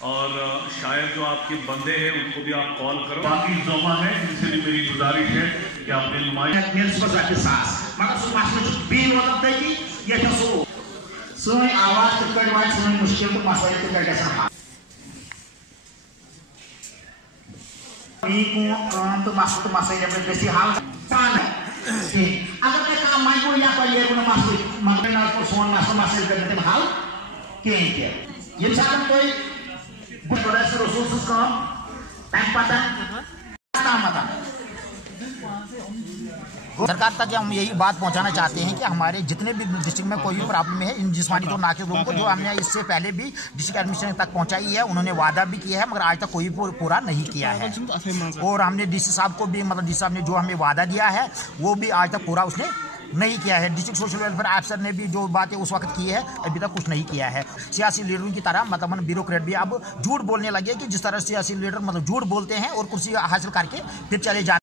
اور شاید جو آپ کے بندے ہیں ان کو بھی آپ کال کرو. باقی زوما ہے ان سے بھی میری گزارش ہے کہ آپ نے سن آواز کٹ وات سن مشکل تو مسائل کٹ گژھان حل تو مسائل گژھِ حل پانے اگر تۄہہِ کانٛہہ مجبوٗر یا تۄہہِ ییٚلہِ نہٕ مسلہٕ مطلب سون مسائل کٔرۍ نہٕ تِم حل کِہیٖنۍ تہِ ییٚمہِ ساتہٕ تُہۍ خۄداے سٕنٛز رسوٗل سٕنٛز کٲم تَمہِ پتہٕ تامتھ सरकार तक हम यही बात पहुंचाना चाहते हैं कि हमारे जितने भी डिस्ट्रिक्ट में कोई भी प्रॉब्लम है इन जिस्मानी तौर नाके लोगों को जो हमने इससे पहले भी डिस्ट्रिक्ट एडमिनिस्ट्रेशन तक पहुंचाई है, उन्होंने वादा भी किया है मगर आज तक कोई पूरा नहीं किया है. और हमने डीसी साहब को भी मतलब डीसी साहब ने जो हमें वादा दिया है वो भी आज तक पूरा उसने नहीं किया है. डिस्ट्रिक्ट सोशल वेलफेयर अफसर ने भी जो बातें उस वक्त की है अभी तक कुछ नहीं किया है. सियासी लीडरों की तरह मतलब ब्यूरोक्रेट भी अब झूठ बोलने लगे कि जिस तरह सियासी लीडर मतलब झूठ बोलते हैं और कुर्सी हासिल करके फिर चले जाते